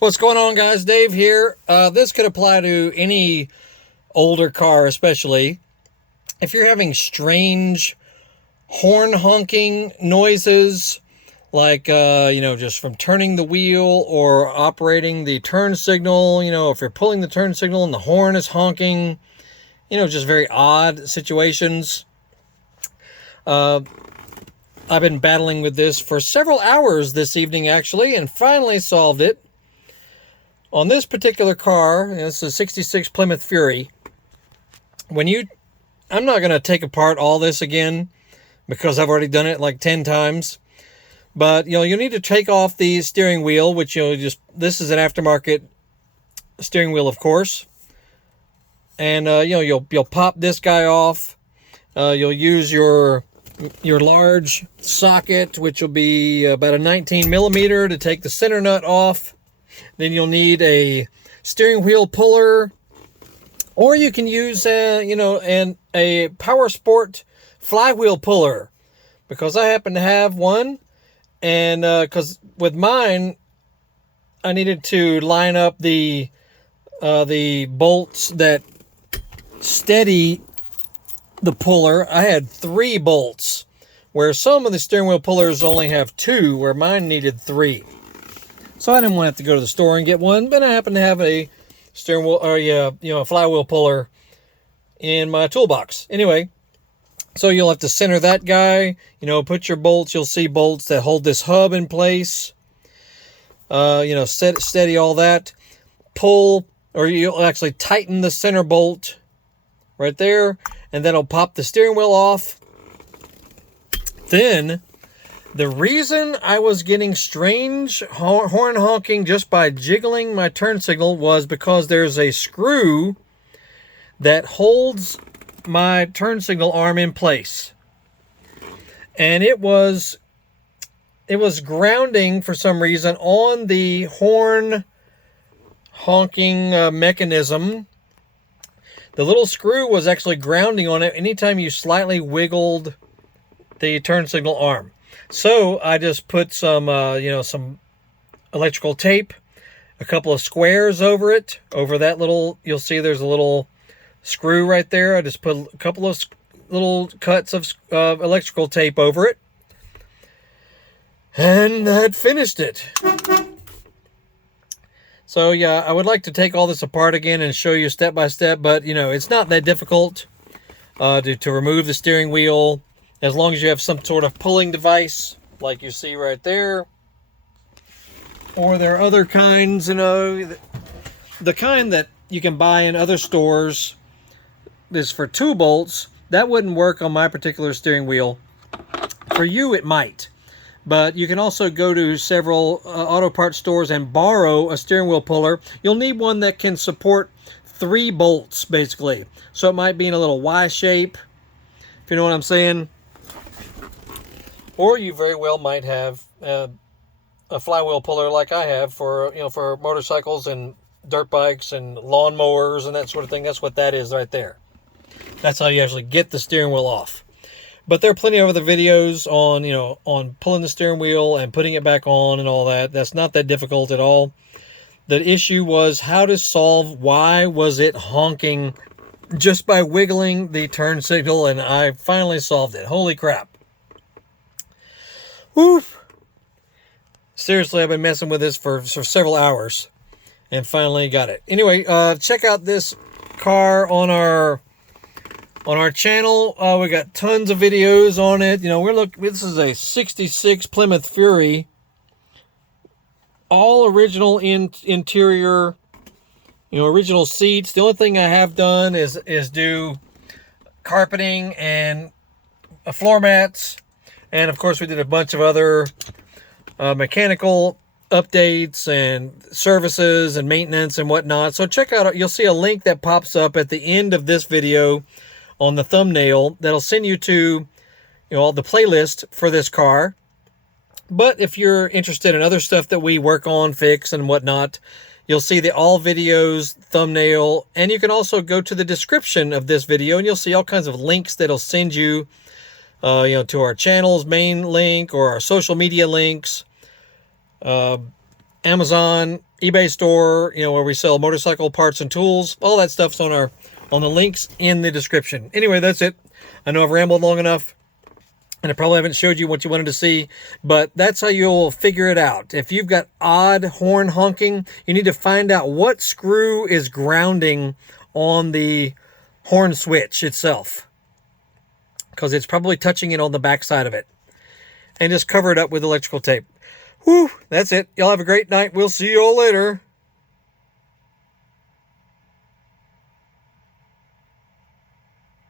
What's going on, guys? Dave here. This could apply to any older car, especially if you're having strange horn honking noises, like just from turning the wheel or operating the turn signal. If you're pulling the turn signal and the horn is honking, just very odd situations. I've been battling with this for several hours this evening, actually, and finally solved it. On this particular car, it's a 66 Plymouth Fury. I'm not going to take apart all this again because I've already done it like 10 times. But, you need to take off the steering wheel, which, this is an aftermarket steering wheel, of course. And, you'll pop this guy off. You'll use your large socket, which will be about a 19 millimeter, to take the center nut off. Then you'll need a steering wheel puller, or you can use a Power Sport flywheel puller, because I happen to have one, and because with mine I needed to line up the bolts that steady the puller. I had 3 bolts, where some of the steering wheel pullers only have 2, where mine needed 3. So I didn't want to have to go to the store and get one, but I happen to have a steering wheel, or a flywheel puller in my toolbox. Anyway, so you'll have to center that guy, put your bolts. You'll see bolts that hold this hub in place. Steady all that. Pull, or you'll actually tighten the center bolt right there, and that'll pop the steering wheel off. Then, the reason I was getting strange horn honking just by jiggling my turn signal was because there's a screw that holds my turn signal arm in place. And it was grounding for some reason on the horn honking mechanism. The little screw was actually grounding on it anytime you slightly wiggled the turn signal arm. So I just put some electrical tape, a couple of squares over it, over that little, you'll see there's a little screw right there. I just put a couple of little cuts of electrical tape over it, and that finished it. So yeah, I would like to take all this apart again and show you step by step, but it's not that difficult to remove the steering wheel, as long as you have some sort of pulling device like you see right there. Or there are other kinds, the kind that you can buy in other stores is for 2 bolts. That wouldn't work on my particular steering wheel. For you, it might. But you can also go to several auto parts stores and borrow a steering wheel puller. You'll need one that can support 3 bolts, basically. So it might be in a little Y shape, if you know what I'm saying. Or you very well might have a flywheel puller like I have for motorcycles and dirt bikes and lawnmowers and that sort of thing. That's what that is right there. That's how you actually get the steering wheel off. But there are plenty of other videos on pulling the steering wheel and putting it back on and all that. That's not that difficult at all. The issue was how to solve why was it honking just by wiggling the turn signal, and I finally solved it. Holy crap. Woof. Seriously, I've been messing with this for several hours and finally got it. Anyway, check out this car on our channel. We got tons of videos on it. This is a 66 Plymouth Fury, all original interior, original seats. The only thing I have done is do carpeting and floor mats. And of course, we did a bunch of other mechanical updates and services and maintenance and whatnot. So check out, you'll see a link that pops up at the end of this video on the thumbnail that'll send you to the playlist for this car. But if you're interested in other stuff that we work on, fix and whatnot, you'll see the all videos thumbnail, and you can also go to the description of this video and you'll see all kinds of links that'll send you to our channel's main link or our social media links. Amazon, eBay store, you know, where we sell motorcycle parts and tools. All that stuff's on the links in the description. Anyway, that's it. I know I've rambled long enough, and I probably haven't showed you what you wanted to see, but that's how you'll figure it out. If you've got odd horn honking, you need to find out what screw is grounding on the horn switch itself, because it's probably touching it on the back side of it. And just cover it up with electrical tape. Whew, that's it. Y'all have a great night. We'll see you all later.